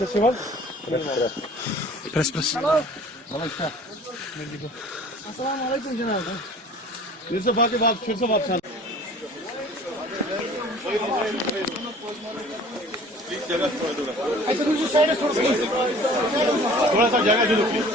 festival? Press, press. अस्सलामुअलैकुम जनाब। फिर से बात ऐसे दूसरी साइड थोड़ा सा जगह दे दो प्लीज।